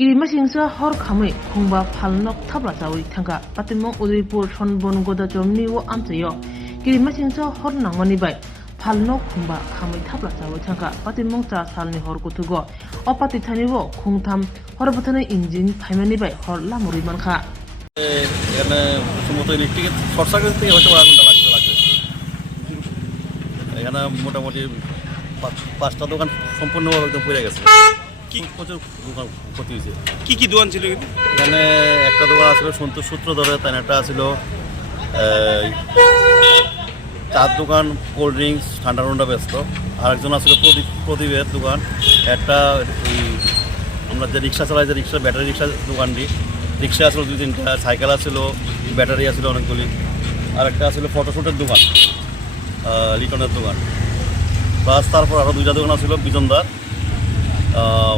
Kirima singsa hor khamui khungba phalnok thabla jawi thanga patimong Udaipur Sonbon goda jomni wo amchayo Kirima singsa hor nangoni bai phalnok khungba khamui thabla jawi thanga patimong cha salni hor kutugo opati thani wo khungtham hor bathane engine phaimani bai hor lamuri mankha এখানে প্রথমত electric short circuit থেকে হয়তো আগুনটা লাগবে এখানে মোটামুটি 5টা দোকান সম্পূর্ণভাবে একদম পুড়ে গেছে কি প্রচুর দোকান ক্ষতি হয়েছে কি দোকান ছিল এখানে একটা দোকান আছিল সন্তোষ সূত্র ধরে তাই একটা ছিল চার দোকান কোল্ড ড্রিঙ্কস ঠান্ডা ঠান্ডা ব্যস্ত আরেকজন আছিল প্রদীপের দোকান একটা আমরা যে রিক্সা চালাই যে রিক্সা ব্যাটারি রিক্সা দোকানটি রিক্সা আসলো 2-3টা সাইকেল আসলো ব্যাটারি আসলো অনেকগুলি আর একটা আসলো ফটোশুটের দোকান লিটনের দোকান প্লাস তারপর আরও 2টা দোকান আসলো বিজনদার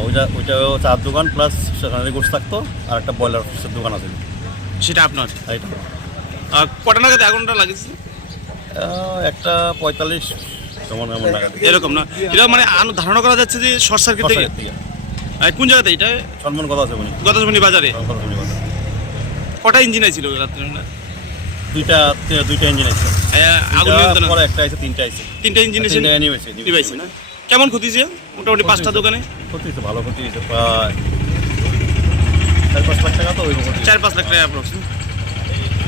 ওইটাও চার দোকান প্লাস সেখানে গোস থাকতো আর একটা বয়লার ফিসের দোকান আছে সেটা আপনার এইটা কটা নাগাদ আগুনটা লাগিয়েছে একটা 45 যেমন এমন নাগাদ এরকম না এটা মানে ধারণা করা যাচ্ছে যে শর্ট সার্কিট থেকে কোন জায়গাতে এটা সম্মান কথা আছে উনি গতজমনি বাজারে কটা ইঞ্জিন ছিল রাত্রে দুইটা ইঞ্জিন আছে আগুন নিয়ন্ত্রণ পরে একটা আছে তিনটা ইঞ্জিন এসে নিভাইছে না কেমন ক্ষতি হয়েছে মোটামুটি 5টা দোকানে ক্ষতি হয়েছে ভালো ক্ষতি হয়েছে প্রায় 4-5 লাখ টাকা তো ওই 4-5 লাখ টাকা অ্যাপ্রক্স